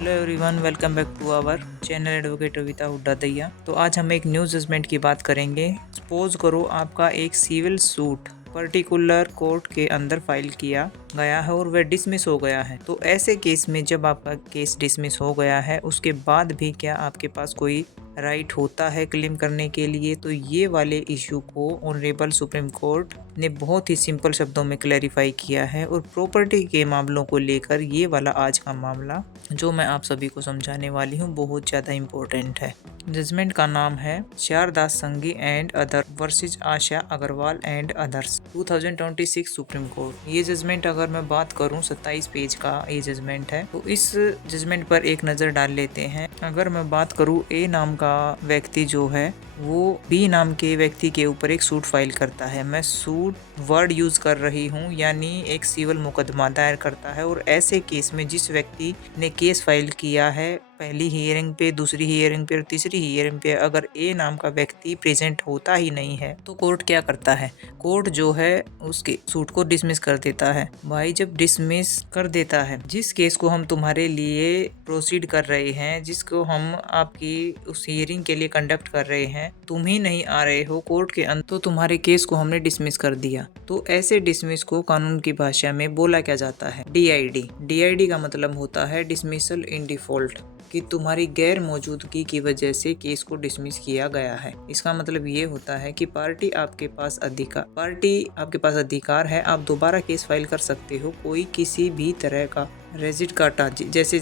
Hello everyone, welcome back to our channel advocate Ravita Hooda Daiya. तो आज हम एक न्यू जजमेंट की बात करेंगे। सपोज करो आपका एक सिविल सूट पर्टिकुलर कोर्ट के अंदर फाइल किया गया है और वह डिसमिस हो गया है। तो ऐसे केस में जब आपका केस डिसमिस हो गया है उसके बाद भी क्या आपके पास कोई राइट होता है क्लेम करने के लिए? तो ये वाले इशू को ऑनरेबल सुप्रीम कोर्ट ने बहुत ही सिंपल शब्दों में क्लैरिफाई किया है और प्रॉपर्टी के मामलों को लेकर ये वाला आज का मामला जो मैं आप सभी को समझाने वाली हूँ बहुत ज़्यादा इम्पोर्टेंट है। जजमेंट का नाम है Sharadas Sanghi and other versus Asha Agarwal and others 2026 supreme court. ये जजमेंट अगर मैं बात करूं 27 पेज का ये जजमेंट है। तो इस जजमेंट पर एक नज़र डाल लेते हैं। अगर मैं बात करूं ए नाम का व्यक्ति जो है वो बी नाम के व्यक्ति के ऊपर एक सूट फाइल करता है। मैं सूट वर्ड यूज कर रही हूँ, यानी एक सिविल मुकदमा दायर करता है। और ऐसे केस में जिस व्यक्ति ने केस फाइल किया है पहली हियरिंग पे, दूसरी हियरिंग पे और तीसरी हियरिंग पे अगर ए नाम का व्यक्ति प्रेजेंट होता ही नहीं है तो कोर्ट क्या करता है? कोर्ट जो है उसके सूट को डिसमिस कर देता है। भाई जब डिसमिस कर देता है, जिस केस को हम तुम्हारे लिए प्रोसीड कर रहे हैं, जिसको हम आपकी उस हियरिंग के लिए कंडक्ट कर रहे हैं, तुम ही नहीं आ रहे हो कोर्ट के अंदर, तो तुम्हारे केस को हमने डिसमिस कर दिया। तो ऐसे डिसमिस को कानून की भाषा में बोला क्या जाता है? DID। DID का मतलब होता है डिसमिसल इन डिफॉल्ट, कि तुम्हारी गैर मौजूदगी की वजह से केस को डिसमिस किया गया है। इसका मतलब ये होता है कि पार्टी आपके पास अधिकार है, आप दोबारा केस फाइल कर सकते हो। कोई किसी भी तरह का रेजिट काटा जैसे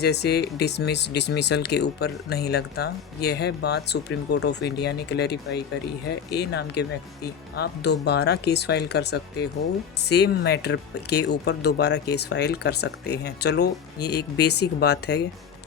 डिसमिसल के ऊपर नहीं लगता। यह बात सुप्रीम कोर्ट ऑफ इंडिया ने क्लैरिफाई करी है। ए नाम के व्यक्ति आप दोबारा केस फाइल कर सकते हो, सेम मैटर के ऊपर दोबारा केस फाइल कर सकते हैं। चलो ये एक बेसिक बात है।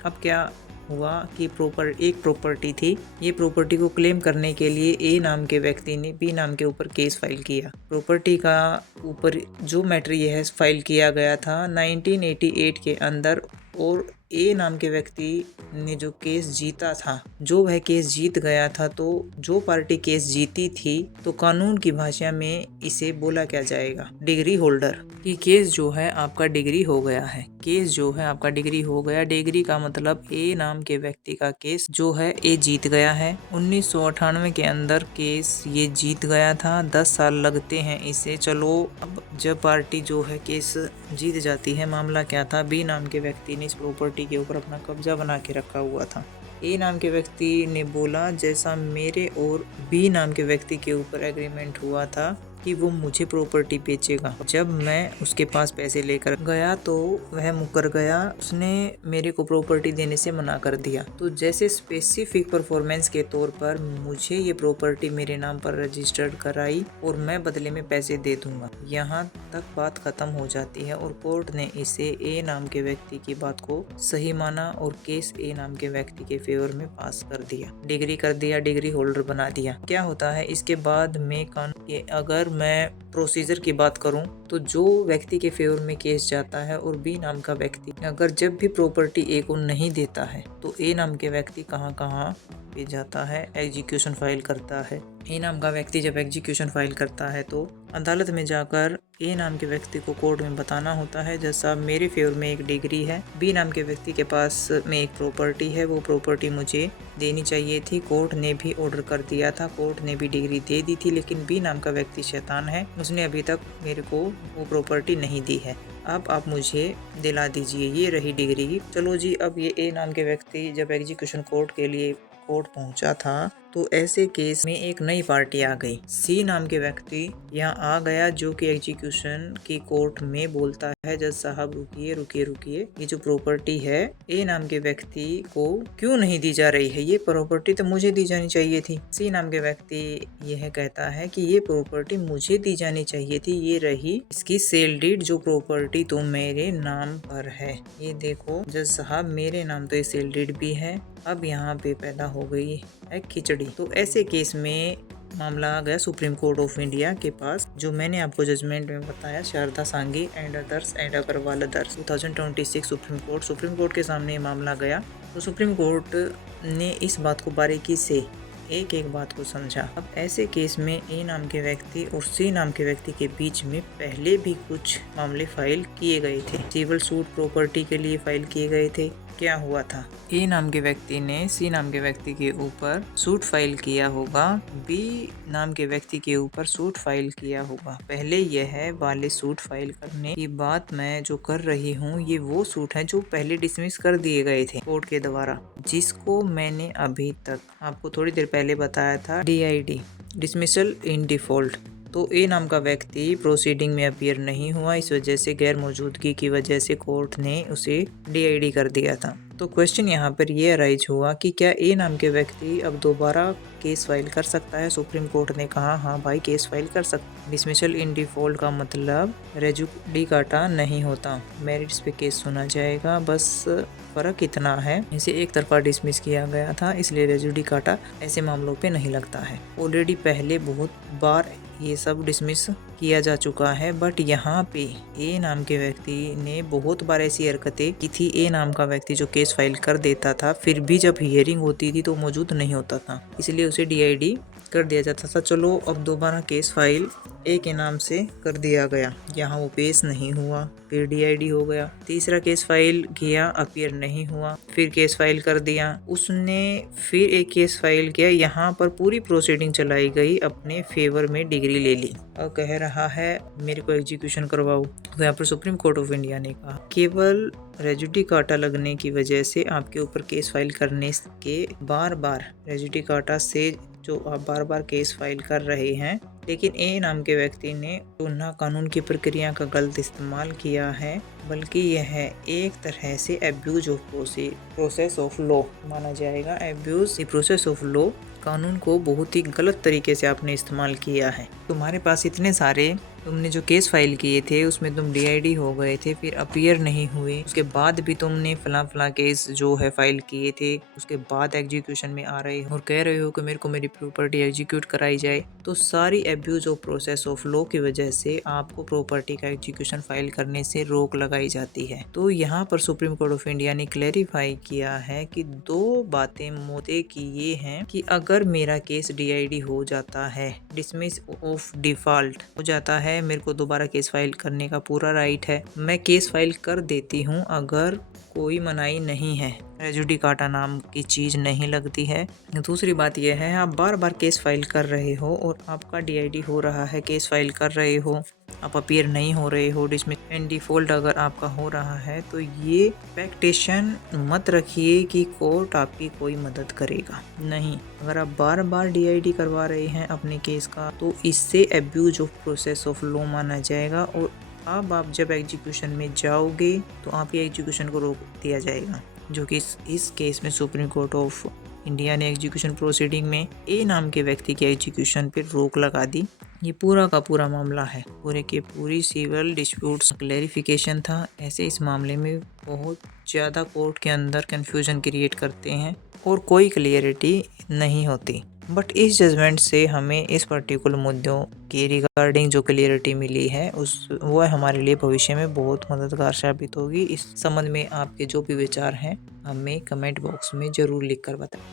अब क्या हुआ कि एक प्रॉपर्टी थी, ये प्रॉपर्टी को क्लेम करने के लिए ए नाम के व्यक्ति ने बी नाम के ऊपर केस फाइल किया। प्रॉपर्टी का ऊपर जो मैटर ये है फाइल किया गया था 1988 के अंदर, और ए नाम के व्यक्ति ने जो केस जीता था, जो वह केस जीत गया था, तो जो पार्टी केस जीती थी तो कानून की भाषा में इसे बोला क्या जाएगा? Degree holder. कि केस जो है आपका डिग्री हो गया है। केस जो है आपका डिग्री हो गया। डिग्री का मतलब ए नाम के व्यक्ति का केस जो है ए जीत गया है। 1998 के अंदर केस ये जीत गया था। 10 साल लगते हैं इसे। चलो अब जब पार्टी जो है केस जीत जाती है, मामला क्या था? बी नाम के व्यक्ति ने इस प्रॉपर्टी के ऊपर अपना कब्जा बना के रखा हुआ था। ए नाम के व्यक्ति ने बोला जैसा मेरे और बी नाम के व्यक्ति के ऊपर एग्रीमेंट हुआ था कि वो मुझे प्रॉपर्टी बेचेगा। जब मैं उसके पास पैसे लेकर गया तो वह मुकर गया, उसने मेरे को प्रॉपर्टी देने से मना कर दिया। तो जैसे स्पेसिफिक परफॉर्मेंस के तौर पर मुझे ये प्रॉपर्टी मेरे नाम पर रजिस्टर्ड कराई और मैं बदले में पैसे दे दूंगा। यहाँ तक बात खत्म हो जाती है और कोर्ट ने इसे ए नाम के व्यक्ति की बात को सही माना और केस ए नाम के व्यक्ति के फेवर में पास कर दिया, डिग्री कर दिया, डिग्री होल्डर बना दिया। क्या होता है इसके बाद में कानून के, अगर मैं प्रोसीजर की बात करूं तो जो व्यक्ति के फेवर में केस जाता है और बी नाम का व्यक्ति अगर जब भी प्रॉपर्टी ए को नहीं देता है तो ए नाम के व्यक्ति कहां पे जाता है? एग्जीक्यूशन फाइल करता है। ए नाम का व्यक्ति जब एग्जीक्यूशन फाइल करता है तो अदालत में जाकर ए नाम के व्यक्ति को कोर्ट में बताना होता है जैसा मेरे फेवर में एक डिग्री है, बी नाम के व्यक्ति के पास में एक प्रॉपर्टी है, वो प्रॉपर्टी मुझे देनी चाहिए थी। कोर्ट ने भी ऑर्डर कर दिया था, कोर्ट ने भी डिग्री दे दी थी, लेकिन बी नाम का व्यक्ति शैतान है, उसने अभी तक मेरे को वो प्रॉपर्टी नहीं दी है। अब आप मुझे दिला दीजिए, ये रही डिग्री। चलो जी, अब ये ए नाम के व्यक्ति जब एग्जीक्यूशन कोर्ट के लिए कोर्ट पहुंचा था तो ऐसे केस में एक नई पार्टी आ गई। सी नाम के व्यक्ति यहाँ आ गया जो कि एग्जीक्यूशन की कोर्ट में बोलता है जज साहब रुकिए रुकिए रुकिए, ये जो प्रॉपर्टी है ए नाम के व्यक्ति को क्यों नहीं दी जा रही है? ये प्रॉपर्टी तो मुझे दी जानी चाहिए थी। सी नाम के व्यक्ति यह कहता है कि ये प्रॉपर्टी मुझे दी जानी चाहिए थी, ये रही इसकी सेल डीड, जो प्रॉपर्टी तो मेरे नाम पर है। ये देखो जज साहब, मेरे नाम तो ये सेल डीड भी है। अब यहाँ पे पैदा हो गई है खिचड़ी। तो ऐसे केस में मामला आ गया सुप्रीम कोर्ट ऑफ इंडिया के पास, जो मैंने आपको जजमेंट में बताया, Sharda Sanghi and others and Agarwal others 2026 supreme Court के सामने मामला गया। तो सुप्रीम कोर्ट ने इस बात को बारीकी से एक एक बात को समझा। अब ऐसे केस में ए नाम के व्यक्ति और सी नाम के व्यक्ति के बीच में पहले भी कुछ मामले फाइल किए गए थे। सिविल सूट प्रॉपर्टी के लिए फाइल किए गए थे, क्या हुआ था। ए नाम के व्यक्ति ने सी नाम के व्यक्ति के ऊपर सूट फाइल किया होगा, बी नाम के व्यक्ति के ऊपर सूट फाइल किया होगा। पहले यह वाले सूट फाइल करने की बात मैं जो कर रही हूँ, ये वो सूट है जो पहले डिसमिस कर दिए गए थे कोर्ट के द्वारा, जिसको मैंने अभी तक आपको थोड़ी देर पहले बताया था, DID, डिसमिसल इन डिफॉल्ट। तो ए नाम का व्यक्ति प्रोसीडिंग में अपीयर नहीं हुआ, इस वजह से गैर मौजूदगी की वजह से कोर्ट ने उसे DID कर दिया था। तो क्वेश्चन यहाँ पर ये अराइज हुआ कि क्या ए नाम के व्यक्ति अब दोबारा केस फाइल कर सकता है। सुप्रीम कोर्ट ने कहा हाँ भाई केस फाइल कर सकता। डिसमिसल इन डिफॉल्ट का मतलब रेजुडिकाटा नहीं होता, मेरिट्स पे केस सुना जाएगा, बस फ़र्क इतना है इसे एक तरफा डिसमिस किया गया था, इसलिए रेजुडिकाटा ऐसे मामलों पे नहीं लगता है। ऑलरेडी पहले बहुत बार ये सब डिसमिस किया जा चुका है, बट यहाँ पे ए नाम के व्यक्ति ने बहुत बार ऐसी हरकतें की थी। ए नाम का व्यक्ति जो केस फाइल कर देता था, फिर भी जब हियरिंग होती थी तो मौजूद नहीं होता था, इसलिए उसे DID कर दिया जाता था। चलो अब दोबारा केस फाइल ए के नाम से कर दिया गया, यहाँ वो पेश नहीं हुआ, फिर DID हो गया। तीसरा केस फाइल किया, अपीयर नहीं हुआ, फिर केस फाइल कर दिया उसने, फिर एक केस फाइल किया, यहाँ पर पूरी प्रोसीडिंग चलाई गई, अपने फेवर में डिग्री ले ली और कह रहा है मेरे को एग्जीक्यूशन करवाओ। तो यहाँ पर सुप्रीम कोर्ट ऑफ इंडिया ने कहा केवल रेजुडिकाटा लगने की वजह से आपके ऊपर केस फाइल करने के बार बार रेजुडिकाटा से जो आप बार बार केस फाइल कर रहे हैं, लेकिन ए नाम के व्यक्ति ने ना कानून की प्रक्रिया का गलत इस्तेमाल किया है, बल्कि यह एक तरह से abuse of process of law माना जाएगा। Abuse the process of law, कानून को बहुत ही गलत तरीके से आपने इस्तेमाल किया है। तुम्हारे पास इतने सारे तुमने जो केस फाइल किए थे उसमें तुम DID हो गए थे, फिर अपीयर नहीं हुए, उसके बाद भी तुमने फला केस जो है फाइल किए थे, उसके बाद एग्जीक्यूशन में आ रहे हो और कह रहे हो कि मेरे को मेरी प्रॉपर्टी एग्जीक्यूट कराई जाए। तो सारी abuse of process of law की वजह से आपको प्रॉपर्टी का एग्जीक्यूशन फाइल करने से रोक लगाई जाती है। तो यहाँ पर सुप्रीम कोर्ट ऑफ इंडिया ने क्लैरिफाई किया है कि दो बातें मुद्दे की ये हैं कि अगर मेरा केस DID हो जाता है, डिसमिस ऑफ डिफॉल्ट हो जाता है, मेरे को दोबारा केस फाइल करने का पूरा राइट है, मैं केस फाइल कर देती हूँ अगर कोई मनाही नहीं है, रेजुडिकाटा नाम की चीज़ नहीं लगती है। दूसरी बात यह है आप बार बार केस फाइल कर रहे हो और आपका DID हो रहा है, केस फाइल कर रहे हो, आप अपीयर नहीं हो रहे हो, डिसमिस इन डिफॉल्ट अगर आपका हो रहा है, तो ये एक्सपेक्टेशन मत रखिए कि कोर्ट आपकी कोई मदद करेगा, नहीं। अगर आप बार बार DID करवा रहे हैं अपने केस का, तो इससे abuse of process of law माना जाएगा और अब आप जब एग्जीक्यूशन में जाओगे तो आपके एग्जीक्यूशन को रोक दिया जाएगा, जो कि इस केस में सुप्रीम कोर्ट ऑफ इंडिया ने एग्जीक्यूशन प्रोसीडिंग में ए नाम के व्यक्ति के एग्जीक्यूशन पर रोक लगा दी। ये पूरा का पूरा मामला है, पूरे के पूरी सिविल डिस्प्यूट्स क्लैरिफिकेशन था। ऐसे इस मामले में बहुत ज़्यादा कोर्ट के अंदर कन्फ्यूजन क्रिएट करते हैं और कोई क्लियरिटी नहीं होती, बट इस जजमेंट से हमें इस पर्टिकुलर मुद्दों की रिगार्डिंग जो क्लियरिटी मिली है वो हमारे लिए भविष्य में बहुत मददगार साबित होगी। इस संबंध में आपके जो भी विचार हैं हमें कमेंट बॉक्स में ज़रूर लिख कर बताएं।